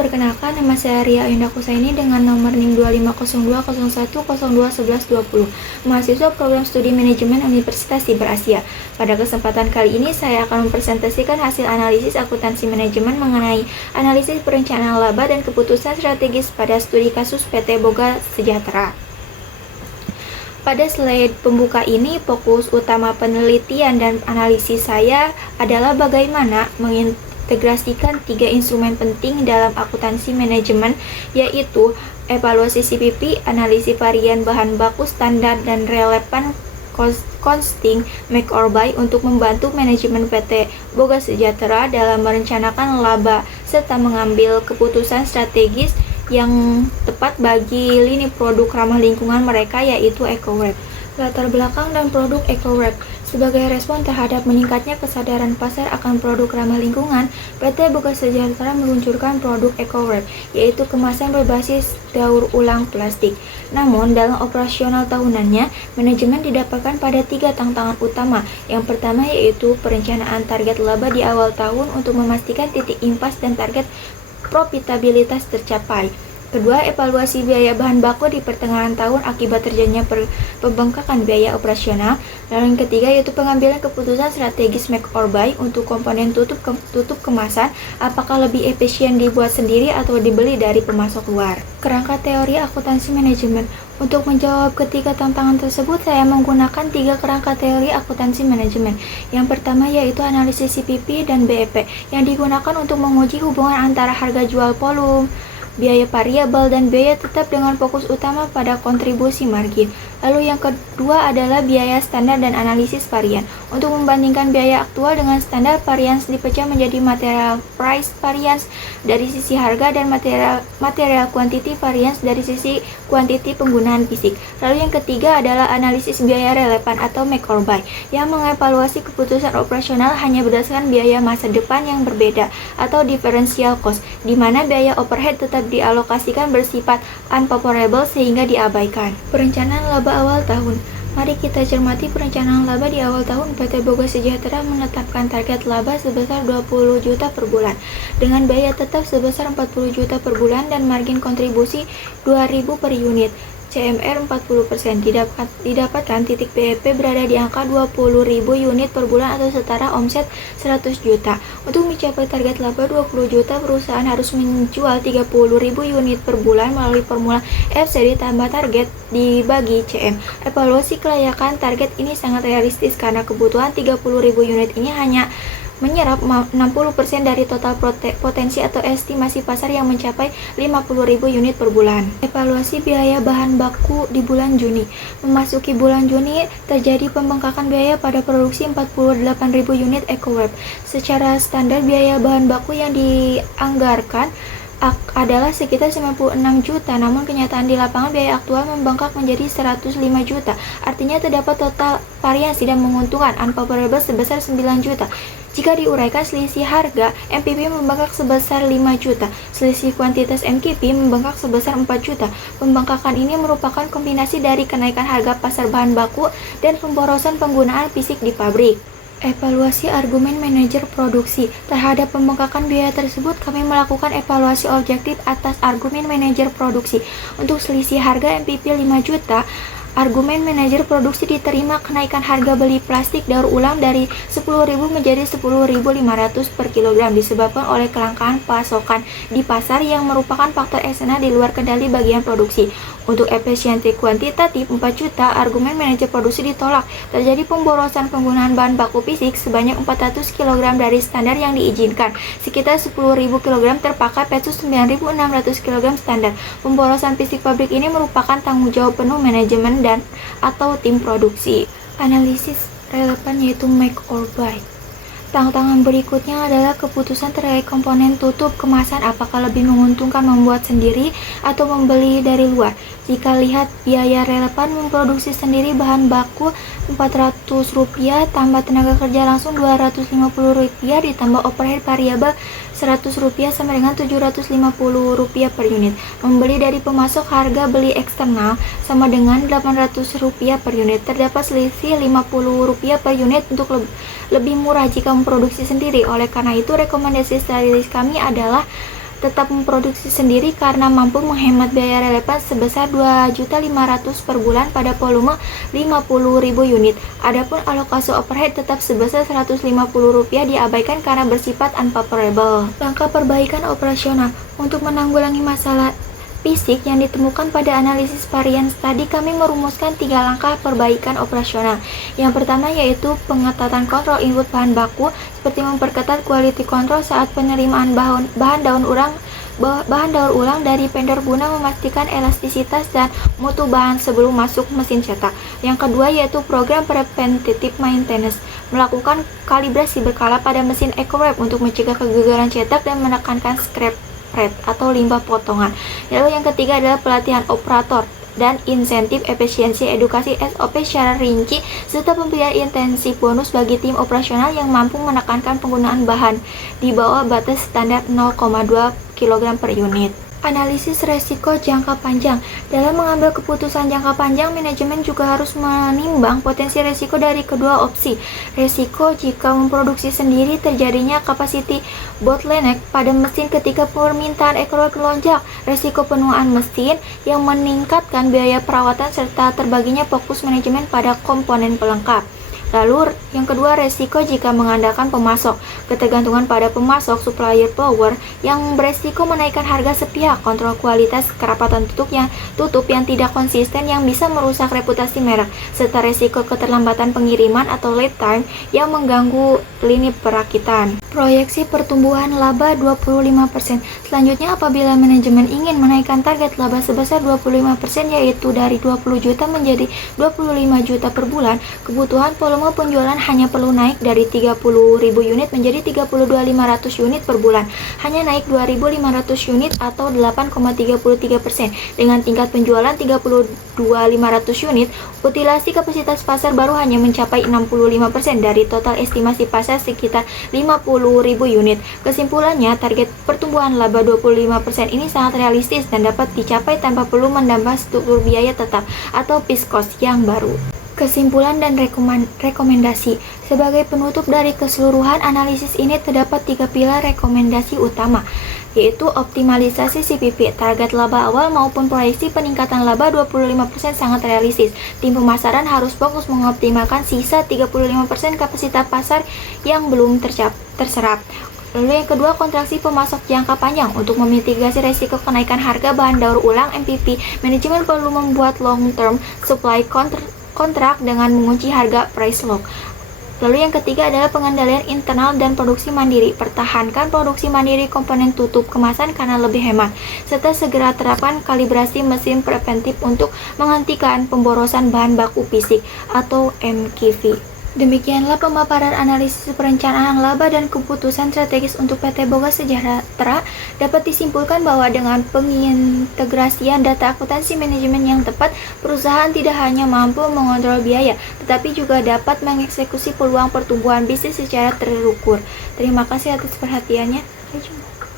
perkenalkan, nama saya Ria Indah Kusaini dengan nomor NIM 250201021120, mahasiswa program studi manajemen Universitas Siber Asia. Pada kesempatan kali ini, saya akan mempresentasikan hasil analisis akuntansi manajemen mengenai analisis perencanaan laba dan keputusan strategis pada studi kasus PT Boga Sejahtera. Pada slide pembuka ini, fokus utama penelitian dan analisis saya adalah bagaimana mengintegrasikan 3 instrumen penting dalam akuntansi manajemen, yaitu evaluasi CPP, analisis varian bahan baku standar, dan relevan costing make or buy untuk membantu manajemen PT Boga Sejahtera dalam merencanakan laba serta mengambil keputusan strategis yang tepat bagi lini produk ramah lingkungan mereka, yaitu EcoWrap. Latar belakang dan produk EcoWrap. Sebagai respon terhadap meningkatnya kesadaran pasar akan produk ramah lingkungan, PT Boga Sejahtera meluncurkan produk EcoWrap, yaitu kemasan berbasis daur ulang plastik. Namun, dalam operasional tahunannya, manajemen didapatkan pada 3 tantangan utama. Yang pertama yaitu perencanaan target laba di awal tahun untuk memastikan titik impas dan target profitabilitas tercapai. Kedua, evaluasi biaya bahan baku di pertengahan tahun akibat terjadinya pembengkakan biaya operasional. Dan yang ketiga yaitu pengambilan keputusan strategis make or buy untuk komponen tutup kemasan, apakah lebih efisien dibuat sendiri atau dibeli dari pemasok luar. Kerangka teori akuntansi manajemen. Untuk menjawab ketiga tantangan tersebut, saya menggunakan 3 kerangka teori akuntansi manajemen. Yang pertama yaitu analisis CPP dan BEP, yang digunakan untuk menguji hubungan antara harga jual volume, biaya variabel, dan biaya tetap dengan fokus utama pada kontribusi margin. Lalu yang kedua adalah biaya standar dan analisis varian. Untuk membandingkan biaya aktual dengan standar, varians dipecah menjadi material price variance dari sisi harga dan material quantity variance dari sisi kuantiti penggunaan fisik. Lalu yang ketiga adalah analisis biaya relevan atau make or buy, yang mengevaluasi keputusan operasional hanya berdasarkan biaya masa depan yang berbeda atau differential cost, di mana biaya overhead tetap dialokasikan bersifat unfavorable sehingga diabaikan. Perencanaan laba awal tahun. Mari kita cermati perencanaan laba di awal tahun. PT Boga Sejahtera menetapkan target laba sebesar 20 juta per bulan dengan biaya tetap sebesar 40 juta per bulan dan margin kontribusi 2.000 per unit. CMR 40%. Didapatkan titik BEP berada di angka 20.000 unit per bulan atau setara omset 100 juta. Untuk mencapai target laba 20 juta, perusahaan harus menjual 30.000 unit per bulan melalui formula FC ditambah target dibagi CM. Evaluasi kelayakan target ini sangat realistis karena kebutuhan 30.000 unit ini hanya menyerap 60% dari total potensi atau estimasi pasar yang mencapai 50.000 unit per bulan. Evaluasi biaya bahan baku di bulan Juni. Memasuki bulan Juni, terjadi pembengkakan biaya pada produksi 48.000 unit EcoWrap. Secara standar, biaya bahan baku yang dianggarkan adalah sekitar 96 juta, namun kenyataan di lapangan biaya aktual membengkak menjadi 105 juta. Artinya terdapat total variasi dan menguntungkan unfavorable sebesar 9 juta. Jika diuraikan, selisih harga MPP membengkak sebesar 5 juta, selisih kuantitas MKP membengkak sebesar 4 juta. Pembengkakan ini merupakan kombinasi dari kenaikan harga pasar bahan baku dan pemborosan penggunaan fisik di pabrik. Evaluasi argumen manajer produksi. Terhadap pembengkakan biaya tersebut, kami melakukan evaluasi objektif atas argumen manajer produksi. Untuk selisih harga MPP 5 juta, argumen manajer produksi diterima kenaikan harga beli plastik daur ulang dari 10.000 menjadi 10.500 per kilogram disebabkan oleh kelangkaan pasokan di pasar yang merupakan faktor eksternal di luar kendali bagian produksi. Untuk efisiensi kuantitatif 4 juta, argumen manajer produksi ditolak. Terjadi pemborosan penggunaan bahan baku fisik sebanyak 400 kg dari standar yang diizinkan. Sekitar 10.000 kg terpakai versus 9.600 kg standar. Pemborosan fisik pabrik ini merupakan tanggung jawab penuh manajemen dan atau tim produksi. Analisis relevan yaitu make or buy. Tantangan berikutnya adalah keputusan terkait komponen tutup kemasan, apakah lebih menguntungkan membuat sendiri atau membeli dari luar. Jika lihat biaya relevan, memproduksi sendiri bahan baku Rp400 tambah tenaga kerja langsung Rp250 ditambah overhead variabel Rp100 sama dengan Rp750 per unit. Membeli dari pemasok, harga beli eksternal sama dengan Rp800 per unit. Terdapat selisih Rp50 per unit untuk lebih murah jika memproduksi sendiri. Oleh karena itu, rekomendasi strategis kami adalah tetap memproduksi sendiri karena mampu menghemat biaya relevan sebesar 2.500.000 per bulan pada volume 50.000 unit. Adapun alokasi overhead tetap sebesar Rp150 diabaikan karena bersifat unfavorable. Langkah perbaikan operasional untuk menanggulangi masalah fisik yang ditemukan pada analisis varian tadi, kami merumuskan 3 langkah perbaikan operasional. Yang pertama yaitu pengetatan kontrol input bahan baku, seperti memperketat quality control saat penerimaan bahan daur ulang dari vendor guna memastikan elastisitas dan mutu bahan sebelum masuk mesin cetak. Yang kedua yaitu program preventive maintenance, melakukan kalibrasi berkala pada mesin EcoWrap untuk mencegah kegagalan cetak dan menekankan scrap rate atau limbah potongan. Lalu yang ketiga adalah pelatihan operator dan insentif efisiensi, edukasi SOP secara rinci, serta pemberian intensif bonus bagi tim operasional yang mampu menekankan penggunaan bahan di bawah batas standar 0,2 kg per unit. Analisis resiko jangka panjang. Dalam mengambil keputusan jangka panjang, manajemen juga harus menimbang potensi resiko dari kedua opsi. Resiko jika memproduksi sendiri terjadinya capacity bottleneck pada mesin ketika permintaan EcoWrap melonjak, resiko penuaan mesin yang meningkatkan biaya perawatan, serta terbaginya fokus manajemen pada komponen pelengkap. Lalu yang kedua, resiko jika mengandalkan pemasok, ketergantungan pada pemasok supplier power yang beresiko menaikkan harga sepihak, kontrol kualitas, kerapatan tutup yang tidak konsisten yang bisa merusak reputasi merek, serta resiko keterlambatan pengiriman atau lead time yang mengganggu lini perakitan. Proyeksi pertumbuhan laba 25%. Selanjutnya, apabila manajemen ingin menaikkan target laba sebesar 25%, yaitu dari 20 juta menjadi 25 juta per bulan, kebutuhan volume penjualan hanya perlu naik dari 30.000 unit menjadi 32.500 unit per bulan, hanya naik 2.500 unit atau 8,33%. Dengan tingkat penjualan 32.500 unit, utilasi kapasitas pasar baru hanya mencapai 65% dari total estimasi pasar sekitar 50.000 unit. Kesimpulannya, target pertumbuhan laba 25% ini sangat realistis dan dapat dicapai tanpa perlu menambah struktur biaya tetap atau fixed cost yang baru. Kesimpulan dan rekomendasi. Sebagai penutup dari keseluruhan analisis ini, terdapat 3 pilar rekomendasi utama, yaitu optimalisasi CPP, target laba awal maupun proyeksi peningkatan laba 25% sangat realistis. Tim pemasaran harus fokus mengoptimalkan sisa 35% kapasitas pasar yang belum terserap. Lalu yang kedua, kontraksi pemasok jangka panjang. Untuk memitigasi resiko kenaikan harga bahan daur ulang MPP, manajemen perlu membuat long term supply kontrak dengan mengunci harga price lock. Lalu yang ketiga adalah pengendalian internal dan produksi mandiri. Pertahankan produksi mandiri komponen tutup kemasan karena lebih hemat, serta segera terapkan kalibrasi mesin preventif untuk menghentikan pemborosan bahan baku fisik atau MKV. Demikianlah pemaparan analisis perencanaan laba dan keputusan strategis untuk PT Boga Sejahtera. Dapat disimpulkan bahwa dengan pengintegrasian data akuntansi manajemen yang tepat, perusahaan tidak hanya mampu mengontrol biaya, tetapi juga dapat mengeksekusi peluang pertumbuhan bisnis secara terukur. Terima kasih atas perhatiannya. Sampai jumpa.